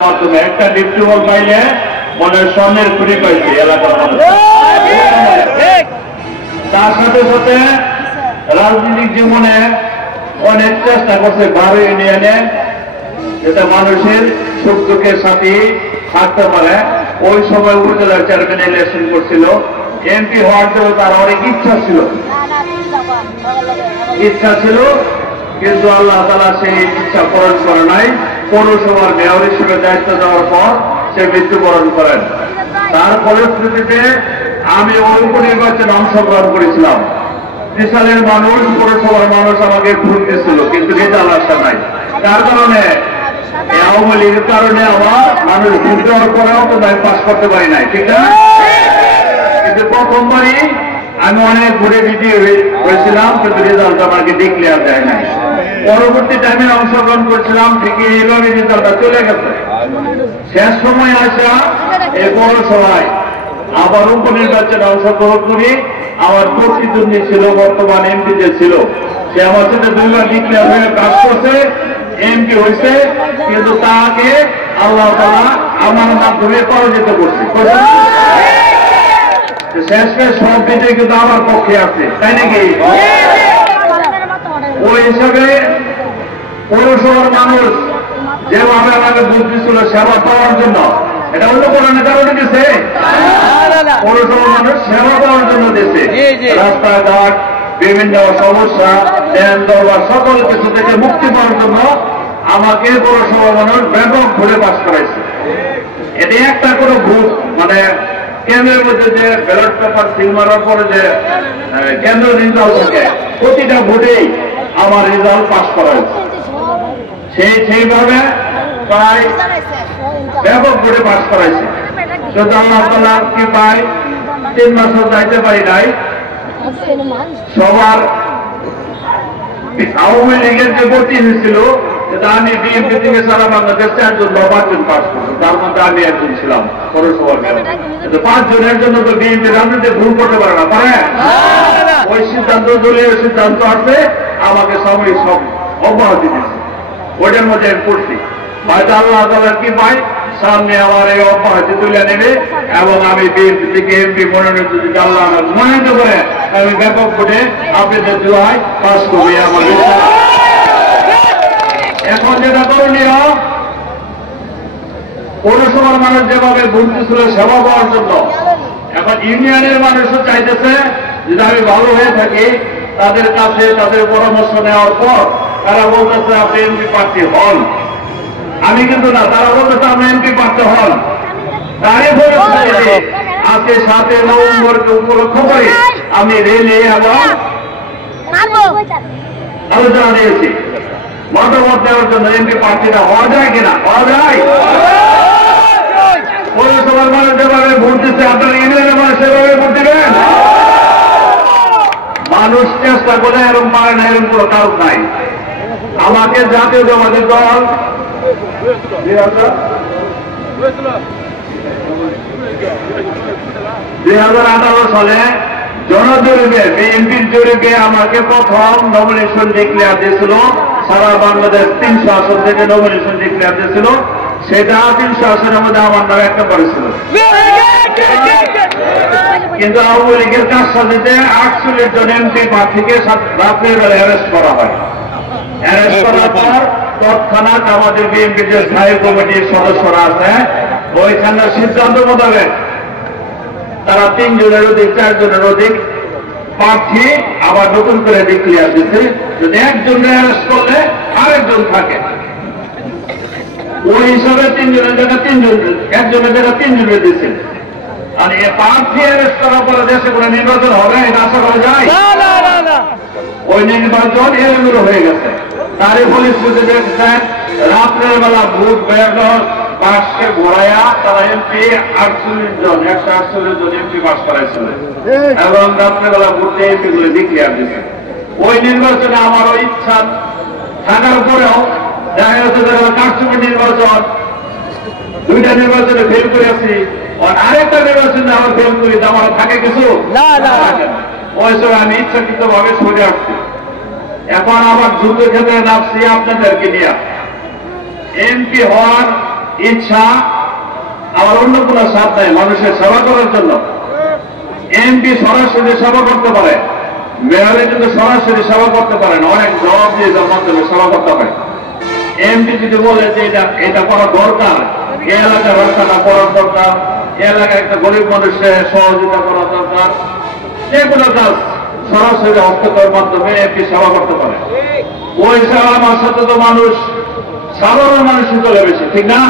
মাধ্যমে একটা ডিপটিউবল পাইলে মনে স্বর্ণের খুঁড়ি পাইছে এলাকার মানুষ। তার সাথে সাথে রাজনৈতিক জীবনে অনেক চেষ্টা করছে বারো ইউনিয়নে যেটা মানুষের সুখ দুঃখের সাথে থাকতে পারে। ওই সময় উপজেলার চেয়ারম্যান ইলেকশন করছিল, এমপি হওয়ার জন্য তার অনেক ইচ্ছা ছিল, কিন্তু আল্লাহ তাআলা সেই ইচ্ছা পূরণ করে নাই। পৌরসভার মেয়র হিসেবে দায়িত্ব দেওয়ার পর সে মৃত্যুবরণ করেন। তার ফলশ্রুতিতে আমি ওই উপনির্বাচনে অংশগ্রহণ করেছিলাম। ত্রিশালের মানুষ, পৌরসভার মানুষ আমাকে ভোট দিয়েছিল, কিন্তু রেজাল্ট আসা নাই। তার কারণে আওয়ামী লীগের কারণে আমার মানুষ ভোট দেওয়ার পরেও তো আমি পাস করতে পারি নাই, ঠিক না? কিন্তু প্রথমবারই আমি অনেক ভোটে বিজয়ী হয়েছিলাম, কিন্তু রেজাল্ট আমাকে ডিক্লেয়ার দেয় নাই। পরবর্তী টাইমে অংশগ্রহণ করছিলাম, ঠিকই এইভাবে রেজাল্টটা চলে গেছে। শেষ সময় আসা এই পৌরসভায় আবার উপনির্বাচনে অংশগ্রহণ করি। আমার প্রতিদ্বন্দ্বী ছিল বর্তমান এমপি যে ছিল, সে আমার সাথে দুইবার ডিক্লেয়ার হয়ে কাজ করছে, এমপি হয়েছে, কিন্তু তাকে আল্লাহ তাআলা আমার মাধ্যমে পরাজিত করছে। শেষমেশ সব বিজয় কিন্তু আমার পক্ষে আছে, তাই নাকি? ওই হিসাবে পৌরসভার মানুষ যেভাবে আমাকে বুঝতেছিল সেবা পাওয়ার জন্য, এটা অন্য কোনো নেতার উঠে দিচ্ছে। পৌরসভার মানুষ সেবা পাওয়ার জন্য দিচ্ছে, রাস্তাঘাট, বিভিন্ন সমস্যা, দেন দরবার, সকল কিছু থেকে মুক্তি পাওয়ার জন্য আমাকে পৌরসভার মানুষ ব্যাপক ভোটে পাস করাইছে। এটি একটা কোনো ভোট, মানে কেন্দ্রের মধ্যে যে ব্যালট পেপার সিল মারার পরে যে কেন্দ্র রেজাল্ট থাকে, প্রতিটা ভোটেই আমার রেজাল্ট পাস করা হয়েছে। সেইভাবে প্রায় ব্যাপক ভোটে পাস করাইছে। যদি আল্লাহ তাআলা কি পাই 3 মাসও যাইতে পারি নাই। সবার আওয়ামী লীগের যে ভর্তি হয়েছিল, সেটা আমি বিএনপি থেকে সারা বাংলাদেশ 4 জন বা 5 জন পাস করছি, তার মধ্যে আমি একজন ছিলাম পৌরসভার মেয়র। কিন্তু 5 জনের জন্য তো বিএনপি রাজনীতি ভুল করতে পারে না, পারে? ওই সিদ্ধান্ত, দলীয় সিদ্ধান্ত আছে, আমাকে সাময়িক সব অব্যাহতি দিচ্ছে। ওইটার মধ্যে আমি পড়ছি। হয়তো আল্লাহ তাআলা কি পাই সামনে আমার এই অব্যাহতি তুলে নেবে এবং আমি বিএনপি থেকে এমপি মনোনীত, যদি আল্লাহ আমাকে মনোনীত করে আমি ব্যাপক ভোটে আপনাদের দোয়ায় পাস করবি। আমার এখন যেটা করণীয়, পৌরসভার মানুষ যেভাবে ভুলতেছিল সেবা পাওয়ার জন্য, এখন ইউনিয়নের মানুষও চাইতেছে যদি আমি ভালো হয়ে থাকি, তাদের কাছে তাদের পরামর্শ নেওয়ার পর তারা বলতেছে আপনি এমপি প্রার্থী হন। আমি কিন্তু না, তারা বলতেছে আপনি এমপি প্রার্থী হন। তারই বলেছে আজকে 7 নভেম্বরকে উপলক্ষ করে আমি রেলে এবং আলোচনা দিয়েছি মতামত দেওয়ার জন্য এমপি প্রার্থীটা হওয়া যায় কিনা। হওয়া যায়। পৌরসভার মানুষ যেভাবে ভোট দিচ্ছে, আপনারা ইউনিয়নের মানুষ সেভাবে ভোট দিবেন। মানুষ চেষ্টা করে এরকম পারে না, এরকম কোনো কাজ নাই। আমাকে জাতীয়তাবাদী দল 2018 সালে জনজরিপে, বিএনপির জরিপে আমাকে প্রথম নমিনেশন ডিক্লেয়ার দিয়েছিল। সারা বাংলাদেশ 300 আসন থেকে নমিনেশন ডিক্লেয়ার দিয়েছিল। সেটা 300 আসনের মধ্যে আমার নামে একটা পড়েছিল। কিন্তু আওয়ামী লীগের কাছ সাথে 48 জন এমপি প্রার্থীকে রাত্রের বেলা অ্যারেস্ট করা হয়। অ্যারেস্ট করার পর তৎক্ষণাৎ আমাদের বিএনপির যে স্থায়ী কমিটির সদস্যরা আছে, ওইখানে সিদ্ধান্ত মোতাবেক তারা 3 জনের অধিক, 4 জনের অধিক প্রার্থী আবার নতুন করে ডিক্লেয়ার দিচ্ছে। যদি একজন অ্যারেস্ট করলে আরেকজন থাকে, ওই হিসাবে 3 জনের জায়গা 3 জন, একজনের জায়গা 3 জনের দিচ্ছে। আর এই প্রার্থী অ্যারেস্ট করার পরে দেশে কোনো নির্বাচন হবে এটা আশা করা যায়? ওই নির্বাচন এলোমেলো হয়ে গেছে। তারই ফলশ্রুতিতে দেখছেন রাত্রের বেলা ভোট পাশকে ঘোরাইয়া তারা এমপি 148 জন এমপি পাস করাইছিল এবং রাত্রেবেলা ভোটে এমপি গুলো ডিক্লেয়ার দিচ্ছে। ওই নির্বাচনে আমার ইচ্ছা থাকার পরেও দেখা যাচ্ছে কারচুপি নির্বাচন, 2টা নির্বাচনে ফেল করে আসি, আরেকটা নির্বাচনে আমার ফেল করি, আমার থাকে কিছু ওই সময় আমি ইচ্ছাকৃত ভাবে সরে আসছি। এখন আমার যুদ্ধক্ষেত্রে নামছি আপনাদেরকে নিয়ে। এমপি হওয়ার ইচ্ছা, আবার অন্য কোনো সাথ নাই মানুষের সেবা করার জন্য। এমপি সরাসরি সেবা করতে পারে, মেয়রে কিন্তু সরাসরি সেবা করতে পারে না, অনেক জবাব দিয়ে যার মাধ্যমে সেবা করতে পারে। এমপি যদি বলে যে এটা করা দরকার, এই এলাকার রাস্তাটা করার দরকার, এই এলাকায় একটা গরিব মানুষের সহযোগিতা করা দরকার, যে কোনো কাজ সরাসরি হস্তক্ষেপের মাধ্যমে এমপি সেবা করতে পারে। ওই সেবা আমার সাথে তো মানুষ, সাধারণ মানুষ চলে বেশি, ঠিক না?